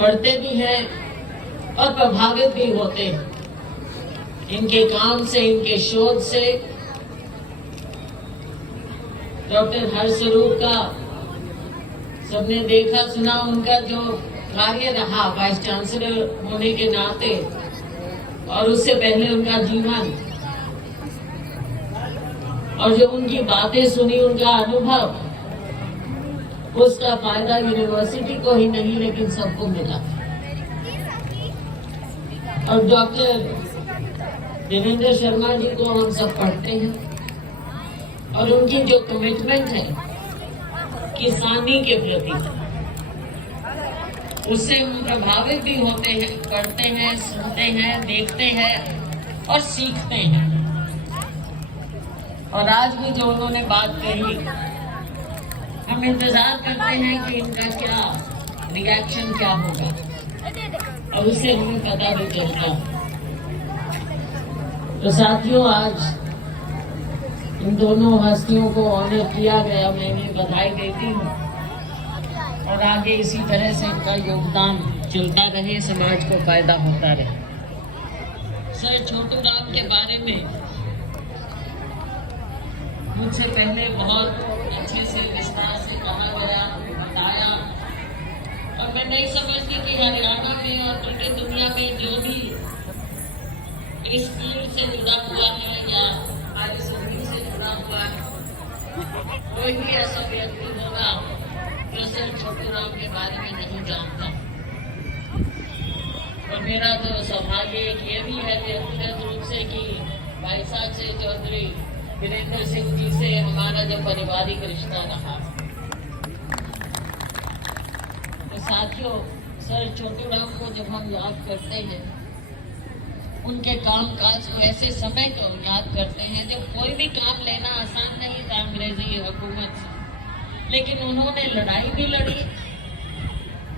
पढ़ते भी हैं और प्रभावित भी होते हैं इनके काम से, इनके शोध से। डॉक्टर हर्षरूप का सबने देखा सुना, उनका जो कार्य रहा वाइस चांसलर होने के नाते और उससे पहले उनका जीवन, और जो उनकी बातें सुनी, उनका अनुभव, उसका फायदा यूनिवर्सिटी को ही नहीं लेकिन सबको मिला। और डॉक्टर देवेंद्र शर्मा जी को हम सब पढ़ते हैं और उनकी जो कमिटमेंट है किसानी के प्रति, उससे हम प्रभावित भी होते हैं, पढ़ते हैं, सुनते हैं, देखते हैं और सीखते हैं। और आज भी जो उन्होंने बात कही, हम इंतजार करते हैं कि इनका क्या रिएक्शन क्या होगा और उससे हमें पता भी चलता। तो साथियों, आज इन दोनों हस्तियों को ऑनर किया गया, मैं इन्हें बधाई देती हूँ और आगे इसी तरह से इनका योगदान चलता रहे, समाज को फायदा होता रहे। सर छोटू राम के बारे में मुझसे पहले बहुत अच्छे से विस्तार से कहा गया, बताया, और मैं नहीं समझती कि हरियाणा में और बल्कि दुनिया में जो भी इस फील्ड से जुड़ा हुआ है या हमारी जमीन से जुड़ा हुआ है, कोई भी ऐसा व्यक्ति होगा जो सिर्फ छोटू राम के बारे में नहीं जानता। और मेरा तो सौभाग्य ये भी है व्यक्तिगत रूप से कि भाई साहब से चौधरी वीरेंद्र सिंह जी से हमारा जो पारिवारिक रिश्ता रहा। तो साथियों, सर छोटू राम को जब हम याद करते हैं, उनके काम काज को, ऐसे समय को याद करते हैं जब कोई भी काम लेना आसान नहीं था अंग्रेजी हुकूमत से, लेकिन उन्होंने लड़ाई भी लड़ी,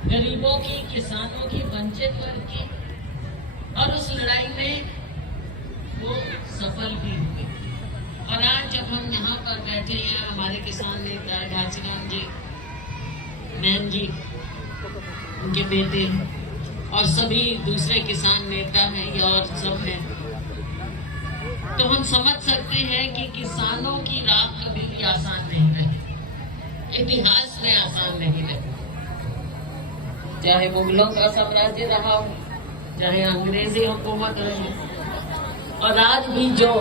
गरीबों की, किसानों की, वंचित वर्ग की, और उस लड़ाई में वो सफल भी हुए। और आज जब हम यहाँ पर बैठे हैं, हमारे किसान नेता घासीराम जी, मैन जी, उनके बेटे और सभी दूसरे किसान नेता हैं या और सब हैं, तो हम समझ सकते हैं कि किसानों की राह कभी भी आसान नहीं रही, इतिहास में आसान नहीं रही। चाहे मुगलों का साम्राज्य रहा हो, चाहे अंग्रेजी हुकूमत रही, और आज भी जो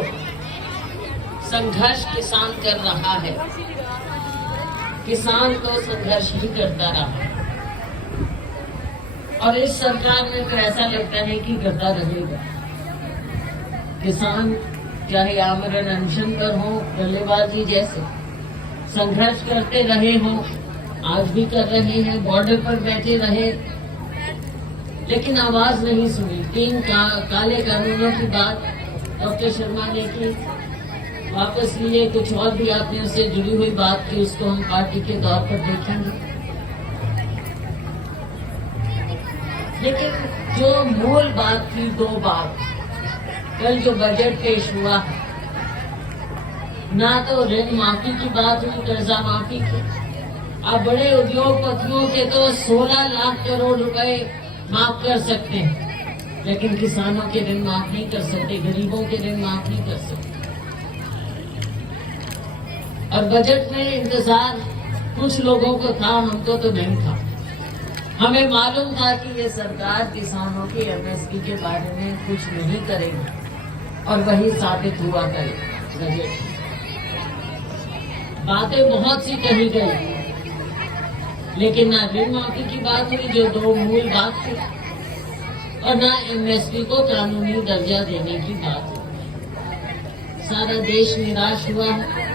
संघर्ष किसान कर रहा है, किसान तो संघर्ष ही करता रहा। और इस सरकार में तो ऐसा लगता है कि करता रहेगा। किसान चाहे आमरण अनशन पर हो, गल्लेबाजी जैसे संघर्ष करते रहे हो, आज भी कर रहे हैं, बॉर्डर पर बैठे रहे, लेकिन आवाज नहीं सुनी। 3 काले कानूनों की बात डॉक्टर शर्मा ने की, वापस लिए, कुछ और भी आपने उससे जुड़ी हुई बात की, उसको हम पार्टी के तौर पर देखेंगे। लेकिन जो मूल बात थी, 2 बात, कल जो बजट पेश हुआ, ना तो ऋण माफी की बात हुई, कर्जा माफी की। आप बड़े उद्योगपतियों के तो 16 लाख करोड़ रुपए माफ कर सकते हैं, लेकिन किसानों के ऋण माफ नहीं कर सकते, गरीबों के ऋण माफ नहीं कर सकते। और बजट में इंतजार कुछ लोगों को था, हमको तो नहीं था। हमें मालूम था कि ये सरकार किसानों के एमएसपी के बारे में कुछ नहीं करेगी, और वही साबित हुआ करेगा। बजट बातें बहुत सी कही गई, लेकिन ना ऋण माफी की बात हुई जो 2 मूल बात थी, और ना एमएसपी को कानूनी दर्जा देने की बात हुई। सारा देश निराश हुआ है।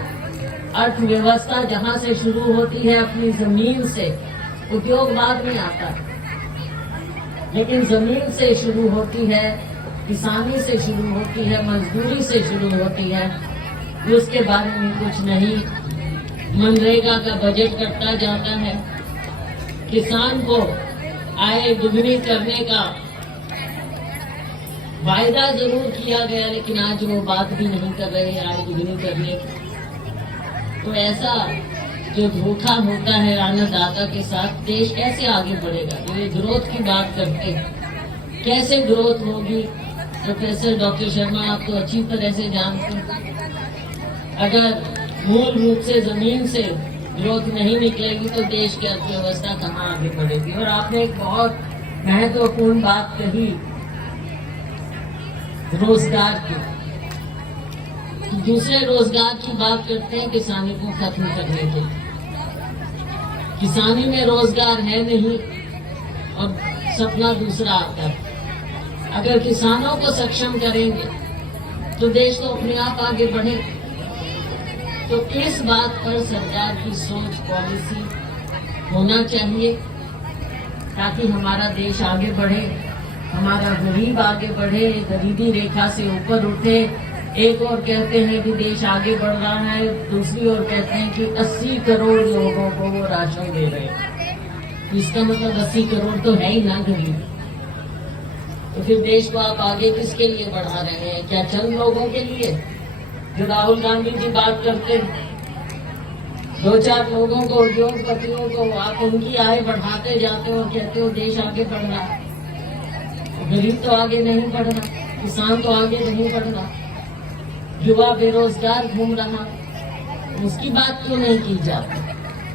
अर्थव्यवस्था जहां से शुरू होती है अपनी जमीन से, उद्योग बाद में आता है, लेकिन जमीन से शुरू होती है, किसानी से शुरू होती है, मजदूरी से शुरू होती है, उसके बारे में कुछ नहीं। मनरेगा का बजट करता जाता है, किसान को आय दुगनी करने का वायदा जरूर किया गया, लेकिन आज वो बात भी नहीं कर रहे आय दुगनी करने की। तो ऐसा जो धोखा होता है अन्नदाता के साथ, देश कैसे आगे बढ़ेगा? जो ये ग्रोथ की बात करते हैं, कैसे ग्रोथ होगी? प्रोफेसर डॉक्टर शर्मा, आप तो अच्छी तरह से जानते हैं, अगर मूल रूप से जमीन से ग्रोथ नहीं निकलेगी तो देश की अर्थव्यवस्था कहाँ आगे बढ़ेगी? और आपने एक बहुत महत्वपूर्ण बात कही रोजगार की। दूसरे रोजगार की बात करते हैं किसानी को खत्म करने के लिए। किसानी में रोजगार है नहीं और सपना दूसरा आता है। अगर किसानों को सक्षम करेंगे तो देश तो अपने आप आगे बढ़े। तो इस बात पर सरकार की सोच, पॉलिसी होना चाहिए ताकि हमारा देश आगे बढ़े, हमारा गरीब आगे बढ़े, गरीबी रेखा से ऊपर उठे। एक और कहते हैं कि देश आगे बढ़ रहा है, दूसरी ओर कहते हैं कि 80 करोड़ लोगों को वो राशन दे रहे हैं। इसका मतलब 80 करोड़ तो है ही ना गरीब। तो फिर देश को आप आगे किसके लिए बढ़ा रहे हैं? क्या चंद लोगों के लिए? जो राहुल गांधी जी बात करते हैं, 2-4 लोगों को, उद्योगपतियों को आप उनकी आय बढ़ाते जाते हो और कहते हो देश आगे बढ़ रहा है। गरीब तो आगे नहीं बढ़ रहा, किसान तो आगे नहीं बढ़ रहा, युवा बेरोजगार घूम रहा, उसकी बात क्यों नहीं की जाती?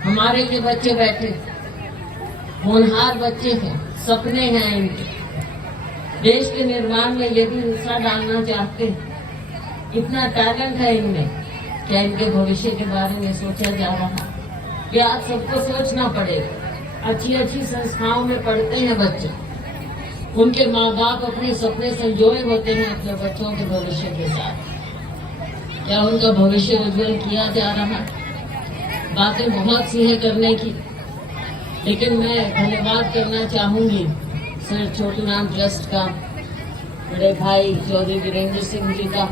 हमारे जो बच्चे बैठे, होनहार बच्चे हैं, सपने हैं इनके, देश के निर्माण में ये भी हिस्सा डालना चाहते हैं, इतना टैलेंट है इनमें, क्या इनके भविष्य के बारे में सोचा जा रहा? ये आज सबको सोचना पड़ेगा। अच्छी अच्छी संस्थाओं में पढ़ते हैं बच्चे, उनके माँ बाप अपने सपने संजोए होते हैं अपने बच्चों के भविष्य के साथ। क्या उनका भविष्य उज्जवल किया जा रहा? बातें बहुत सी है करने की, लेकिन मैं धन्यवाद करना चाहूंगी सर छोटूराम ट्रस्ट का, बड़े भाई चौधरी वीरेंद्र सिंह जी का,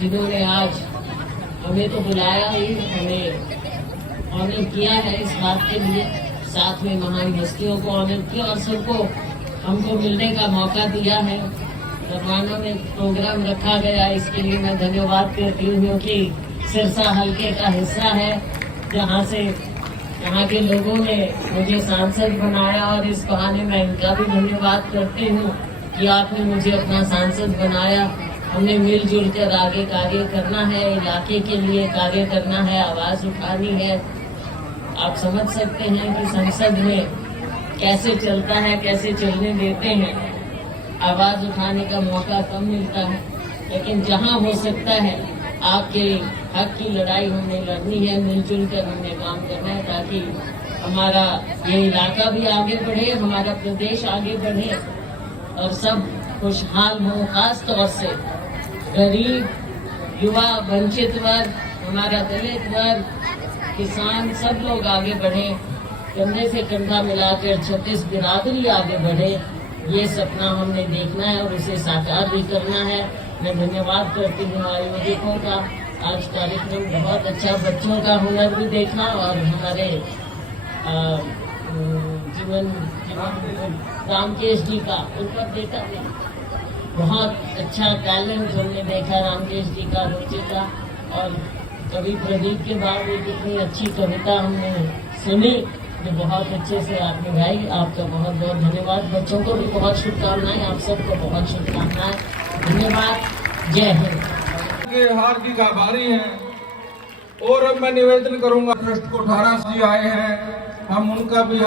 जिन्होंने आज हमें तो बुलाया ही, हमें ऑनर किया है इस बात के लिए, साथ में महान हस्तियों को ऑनर किया और सबको हमको मिलने का मौका दिया है। नरवाना में प्रोग्राम रखा गया, इसके लिए मैं धन्यवाद करती हूँ कि सिरसा हल्के का हिस्सा है, जहाँ से यहाँ के लोगों ने मुझे सांसद बनाया और इस बहाने मैं इनका भी धन्यवाद करती हूँ कि आपने मुझे अपना सांसद बनाया। हमने मिलजुल कर आगे कार्य करना है, इलाके के लिए कार्य करना है, आवाज उठानी है। आप समझ सकते हैं कि संसद में कैसे चलता है, कैसे चलने देते हैं, आवाज उठाने का मौका कम मिलता है, लेकिन जहां हो सकता है आपके हक की लड़ाई हमने लड़नी है, मिलजुल कर हमने काम करना है ताकि हमारा ये इलाका भी आगे बढ़े, हमारा प्रदेश आगे बढ़े और सब खुशहाल हो। खास तौर से गरीब, युवा, वंचित वर्ग, हमारा दलित वर्ग, किसान, सब लोग आगे बढ़े, कंधे से कंधा मिलाकर 36 बिरादरी आगे बढ़े। ये सपना हमने देखना है और उसे साकार भी करना है। मैं धन्यवाद करती हूँ आयोजकों का। आज कार्यक्रम बहुत अच्छा, बच्चों का हुनर भी देखा और हमारे जीवन रामकेश जी का ऊपर देखा, बहुत अच्छा टैलेंट हमने देखा रामकेश जी का, रुचि का। और कवि प्रदीप के बाद एक इतनी अच्छी कविता हमने सुनी जो बहुत अच्छे से आपने गाई। आपका बहुत बहुत धन्यवाद। बच्चों को भी बहुत शुभकामनाएं, आप सबको बहुत शुभकामनाएं। धन्यवाद। जय हिंद। हार्दिक आभारी हैं। और अब मैं निवेदन करूंगा, ट्रस्ट को 18 जी आए हैं, हम उनका भी